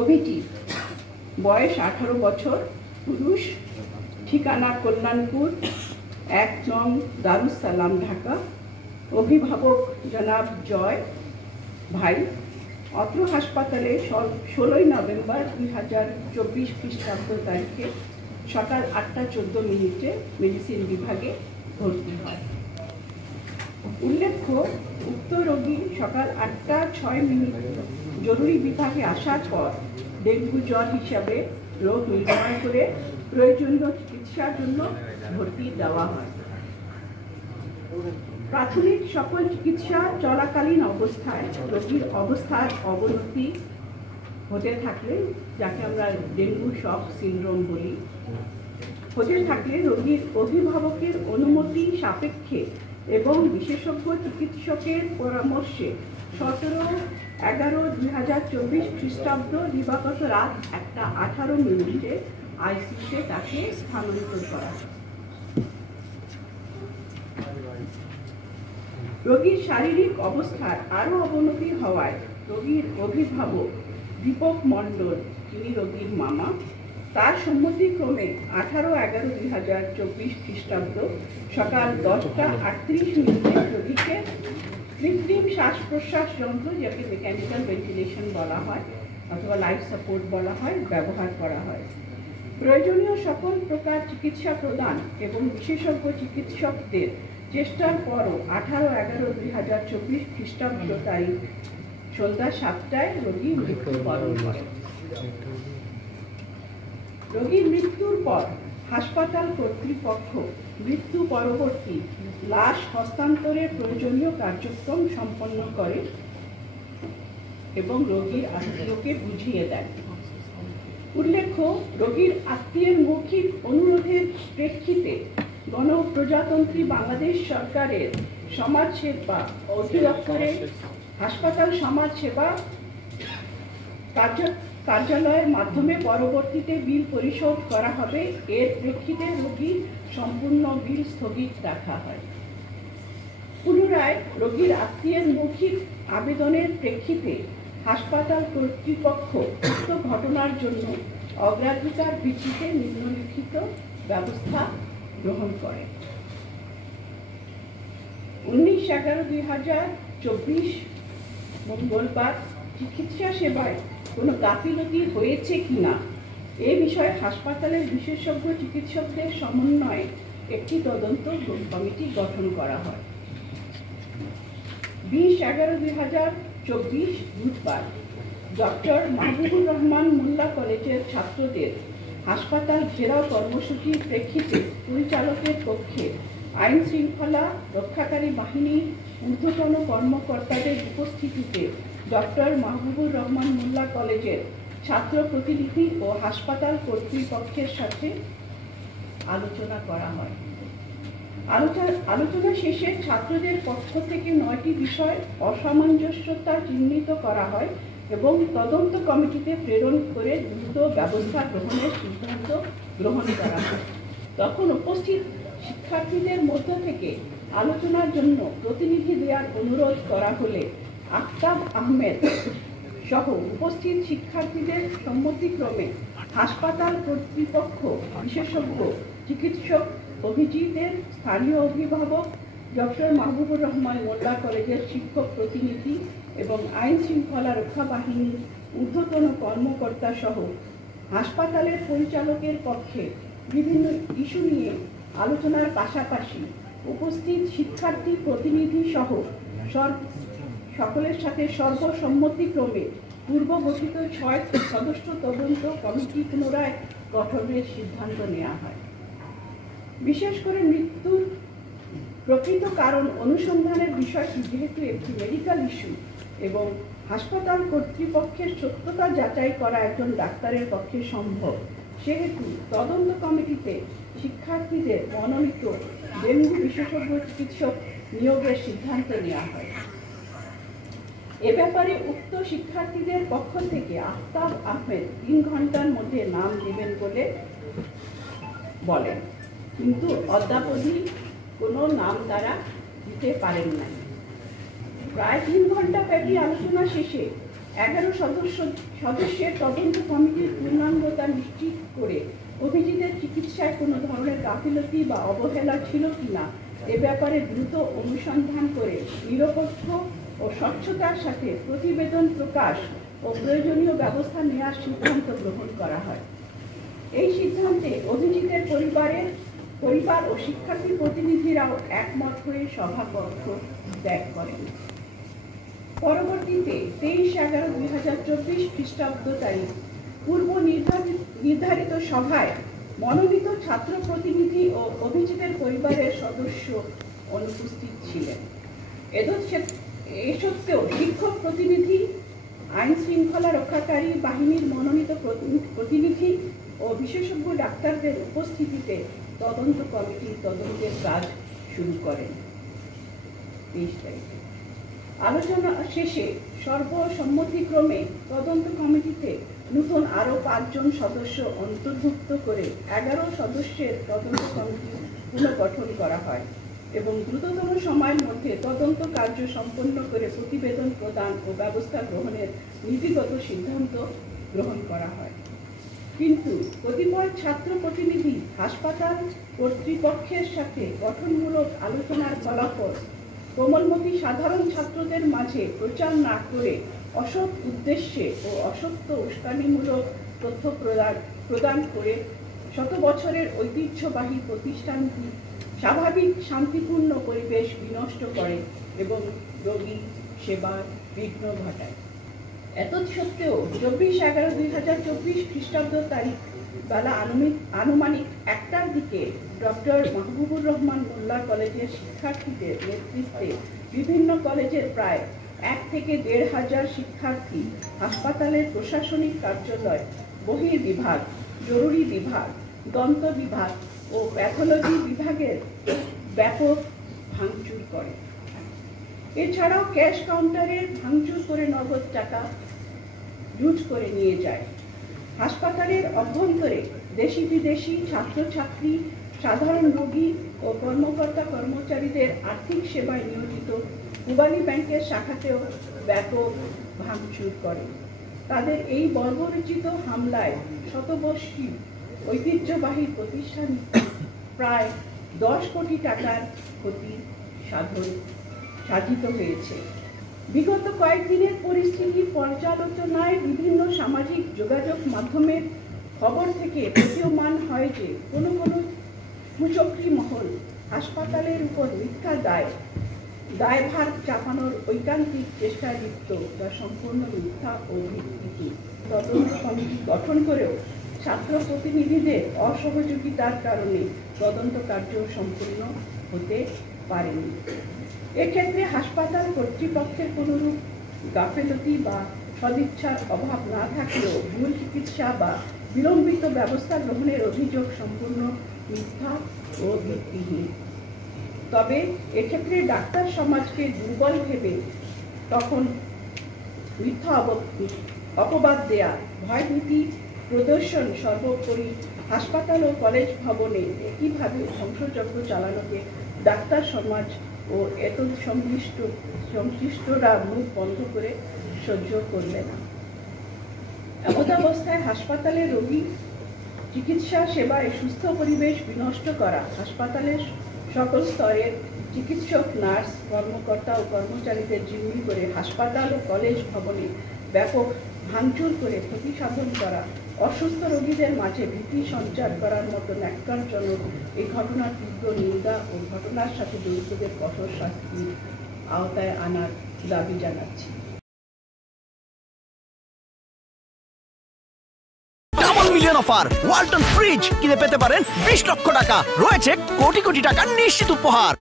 অভিজিৎ, বয়স 18 বছর, পুরুষ, ঠিকানা কল্যাণপুর, 1 নং দারুস সালাম, ঢাকা। অভিভাবক জনাব জয় ভাই। অত্র হাসপাতালে 16 নভেম্বর 2024 খ্রিস্টাব্দ তারিখে সকাল 8:14 মেডিসিন বিভাগে ভর্তি হয়। উল্লেখ্য, উক্ত রোগী সকাল 8:06 জরুরি বিভাগে আসার পর ডেঙ্গু জ্বর হিসাবে রোগ নির্ণয় করে প্রয়োজনীয় চিকিৎসার জন্য ভর্তি দেওয়া হয়। প্রাথমিক সকল চিকিৎসা চলাকালীন অবস্থায় রোগীর অবস্থার অবনতি হতে থাকলে, যাকে আমরা ডেঙ্গু শক সিনড্রোম বলি, হতে থাকলে রোগীর অভিভাবকের অনুমতি সাপেক্ষে এবং বিশেষজ্ঞ চিকিৎসকের পরামর্শে 17/11/2024 খ্রিস্টাব্দ দিবাগত রাত 1:18 আইসিইউতে তাকে স্থানান্তর করা হয়। রোগীর শারীরিক অবস্থার আরও অবনতি হওয়ায় রোগীর অভিভাবক দীপক মণ্ডল, যিনি রোগীর মামা, তার সম্মতিক্রমে 18/11/2024 খ্রিস্টাব্দ সকাল 10:38 রোগীকে কৃত্রিম শ্বাস প্রশ্বাস যন্ত্র, যাকে মেকানিক্যাল ভেন্টিলেশন বলা হয় অথবা লাইফ সাপোর্ট বলা হয়, ব্যবহার করা হয়। প্রয়োজনীয় সকল প্রকার চিকিৎসা প্রদান এবং বিশেষজ্ঞ চিকিৎসকদের চেষ্টার পরও 18/11/2024 খ্রিস্টাব্দ তারিখ সন্ধ্যা 7টায় রোগী মৃত্যুবরণ করে। রোগীর মৃত্যুর পর হাসপাতাল কর্তৃপক্ষ মৃত্যু পরবর্তী লাশ হস্তান্তরের প্রয়োজনীয় কার্যক্রম সম্পন্ন করে এবং রোগীর আত্মীয়কে বুঝিয়ে দেয়। উল্লেখ্য, রোগীর আত্মীয়ের মৌখিক অনুরোধের প্রেক্ষিতে গণপ্রজাতন্ত্রী বাংলাদেশ সরকারের সমাজসেবা অধিদপ্তরের হাসপাতাল সমাজ সেবা কার্যালয়ের মাধ্যমে পরবর্তীতে বিল পরিশোধ করা হবে। এর প্রেক্ষিতে রোগীর সম্পূর্ণ বিল স্থগিত রাখা হয়। পুনরায় রোগীর আত্মীয়ের মৌখিক আবেদনের প্রেক্ষিতে হাসপাতাল কর্তৃপক্ষ উক্ত ঘটনার জন্য অগ্রাধিকার ভিত্তিতে নিম্নলিখিত ব্যবস্থা গ্রহণ করে। 19/11/2024 মঙ্গলবার চিকিৎসা সেবায় কোনো গাফিলতি হয়েছে কিনা এ বিষয়ে হাসপাতালের বিশেষজ্ঞ চিকিৎসকদের সমন্বয়ে একটি তদন্ত কমিটি গঠন করা হয়। 20/11/2024 বুধবার ডক্টর মাহবুবুর রহমান মোল্লা কলেজের ছাত্রদের হাসপাতাল ঘেরাও কর্মসূচির প্রেক্ষিতে পরিচালকের পক্ষে আইন শৃঙ্খলা রক্ষাকারী বাহিনীর ঊর্ধ্বতন কর্মকর্তাদের উপস্থিতিতে ডক্টর মাহবুবুর রহমান মোল্লা কলেজের ছাত্র প্রতিনিধি ও হাসপাতাল কর্তৃপক্ষের সাথে আলোচনা করা হয়। আলোচনা শেষে ছাত্রদের পক্ষ থেকে 9টি বিষয় অসামঞ্জস্যতা চিহ্নিত করা হয় এবং তদন্ত কমিটিতে প্রেরণ করে দ্রুত ব্যবস্থা গ্রহণের সিদ্ধান্ত গ্রহণ করা হয়। তখন উপস্থিত শিক্ষার্থীদের মধ্য থেকে আলোচনার জন্য প্রতিনিধি দেওয়ার অনুরোধ করা হলে আফতাব আহমেদ সহ উপস্থিত শিক্ষার্থীদের সম্মতিক্রমে হাসপাতাল কর্তৃপক্ষ বিশেষজ্ঞ চিকিৎসক অভিজিতের স্থানীয় অভিভাবক ডক্টর মাহবুবুর রহমান মোল্লা কলেজের শিক্ষক প্রতিনিধি এবং আইন শৃঙ্খলা রক্ষা বাহিনীর ঊর্ধ্বতন কর্মকর্তা সহ হাসপাতালের পরিচালকের পক্ষে বিভিন্ন ইস্যু নিয়ে আলোচনার পাশাপাশি উপস্থিত শিক্ষার্থী প্রতিনিধি সহ সকলের সাথে সর্বসম্মতিক্রমে পূর্ব গঠিত 6 সদস্য তদন্ত কমিটি পুনরায় গঠনের সিদ্ধান্ত নেওয়া হয়। বিশেষ করে মৃত্যুর প্রকৃত কারণ অনুসন্ধানের বিষয়টি যেহেতু একটি মেডিকেল ইস্যু এবং হাসপাতাল কর্তৃপক্ষের সত্যতা যাচাই করা একজন ডাক্তারের পক্ষে সম্ভব, সেহেতু তদন্ত কমিটিতে শিক্ষার্থীদের মনোনীত ডেঙ্গু বিশেষজ্ঞ চিকিৎসক নিয়োগের সিদ্ধান্ত নেওয়া হয়। এ ব্যাপারে উক্ত শিক্ষার্থীদের পক্ষ থেকে আফতাব আহমেদ 3 ঘন্টার মধ্যে নাম দেবেন বলে বলেন, কিন্তু অদ্যাবধি কোনো নাম তারা দিতে পারেন না। প্রায় 3 ঘন্টা ব্যাপী আলোচনা শেষে 11 সদস্যের তদন্ত কমিটির পূর্ণাঙ্গতা নিশ্চিত করে অভিজিতের চিকিৎসায় কোনো ধরনের গাফিলতি বা অবহেলা ছিল কিনা এ ব্যাপারে দ্রুত অনুসন্ধান করে নিরপেক্ষ ও স্বচ্ছতার সাথে প্রতিবেদন প্রকাশ ও প্রয়োজনীয় ব্যবস্থা নেওয়ার সিদ্ধান্ত গ্রহণ করা হয়। এই সিদ্ধান্তে অভিজিতের পরিবার ও শিক্ষার্থী প্রতিনিধিরাও একমত হয়ে সভাপক্ষ ত্যাগ করেন। পরবর্তীতে 23/11/2024 খ্রিস্টাব্দ তারিখ পূর্ব নির্ধারিত সভায় মনোনীত ছাত্র প্রতিনিধি ও অভিজিতের পরিবারের সদস্য অনুপস্থিত ছিলেন। এ সত্ত্বেও শিক্ষক প্রতিনিধি, আইন শৃঙ্খলা রক্ষাকারী বাহিনীর মনোনীত প্রতিনিধি ও বিশেষজ্ঞ ডাক্তারদের উপস্থিতিতে তদন্ত কমিটি তদন্তের কাজ শুরু করেন। 23 তারিখে আলোচনা শেষে সর্বসম্মতিক্রমে তদন্ত কমিটিতে নতুন আরো 5 জন সদস্য অন্তর্ভুক্ত করে 11 সদস্যের তদন্ত কমিটি পুনর্গঠন করা হয় এবং দ্রুততম সময়ের মধ্যে তদন্ত কার্য সম্পন্ন করে প্রতিবেদন প্রদান ও ব্যবস্থা গ্রহণের নীতিগত সিদ্ধান্ত গ্রহণ করা হয়। কিন্তু কতিপয় ছাত্র প্রতিনিধি হাসপাতাল কর্তৃপক্ষের সাথে গঠনমূলক আলোচনার ফলাফল কোমলমতি সাধারণ ছাত্রদের মাঝে প্রচার না করে অসৎ উদ্দেশ্যে ও অসত্য উস্কানিমূলক তথ্য প্রদান করে শত বছরের ঐতিহ্যবাহী প্রতিষ্ঠানটি স্বাভাবিক শান্তিপূর্ণ পরিবেশ বিনষ্ট করে এবং রোগী সেবার বিঘ্ন ঘটায়। এতৎসত্ত্বেও 24/11/2024 খ্রিস্টাব্দ তারিখ বেলা আনুমানিক 1টার দিকে ডক্টর মাহবুবুর রহমান মোল্লা কলেজের শিক্ষার্থীদের নেতৃত্বে বিভিন্ন কলেজের প্রায় 1 থেকে 1,500 শিক্ষার্থী হাসপাতালের প্রশাসনিক কার্যালয়, বহির্বিভাগ, জরুরি বিভাগ, দন্ত বিভাগ ও প্যাথোলজি বিভাগের ব্যাপক ভাঙচুর করে। এছাড়াও ক্যাশ কাউন্টারের ভাঙচুর করে নগদ টাকা লুট করে নিয়ে যায়। হাসপাতালের অভ্যন্তরে দেশি বিদেশি ছাত্রছাত্রী, সাধারণ রোগী ও কর্মকর্তা কর্মচারীদের আর্থিক সেবায় নিয়োজিত পূবালী ব্যাংকের শাখাতেও ব্যাপক ভাঙচুর করে। তাদের এই বর্বরোচিত হামলায় শতবর্ষী ঐতিহ্যবাহী প্রতিষ্ঠান প্রায় 10 কোটি টাকার ক্ষতি সাধিত হয়েছে। বিগত কয়েকদিনের পরিস্থিতি পর্যালোচনায় বিভিন্ন সামাজিক যোগাযোগ মাধ্যমের খবর থেকে প্রতীয়মান হয় যে কোনো কুচক্রী মহল হাসপাতালের উপর মিথ্যা দায়ভার চাপানোর ঐকান্তিক চেষ্টা লিপ্ত, যা সম্পূর্ণ মিথ্যা ও ভিত্তিহীন। তদন্ত কমিটি গঠন করেও ছাত্র প্রতিনিধিদের অসহযোগিতার কারণে তদন্ত কার্য সম্পূর্ণ হতে পারেনি। এক্ষেত্রে হাসপাতাল কর্তৃপক্ষের কোনরূপ গাফেলতি বা সদিচ্ছার অভাব না থাকলেও ভুল চিকিৎসা বা বিলম্বিত ব্যবস্থা গ্রহণের অভিযোগ সম্পূর্ণ মিথ্যা ও ভিত্তিহীন। তবে এক্ষেত্রে ডাক্তার সমাজকে দুর্বল ভেবে তখন মিথ্যা অপবাদ দেয়া, ভয়ভীতি প্রদর্শন, সর্বোপরি হাসপাতাল ও কলেজ ভবনে একইভাবে ধ্বংসযজ্ঞ চালানোকে ডাক্তার সমাজ ও এত সংশ্লিষ্টরা মুখ বন্ধ করে সহ্য করবে না। এমতাবস্থায় হাসপাতালে রোগী চিকিৎসা সেবায় সুস্থ পরিবেশ বিনষ্ট করা, হাসপাতালের সকল স্তরের চিকিৎসক, নার্স, কর্মকর্তা ও কর্মচারীদের জিম্মি করে হাসপাতাল ও কলেজ ভবনে ব্যাপক ভাঙচুর করে ক্ষতি সাধন করা, অসুস্থ রোগীদের মাঝে ভীতি সঞ্চার করার মতো ন্যাক্কারজনক এই ঘটনার তীব্র নিন্দা ও ঘটনার সাথে জড়িতদের কঠোর শাস্তির আওতায় আনার দাবি জানাচ্ছি। Double million offer Walton fridge কিনে পেতে পারেন 20 লক্ষ টাকা, রয়েছে কোটি কোটি টাকার নিশ্চিত উপহার।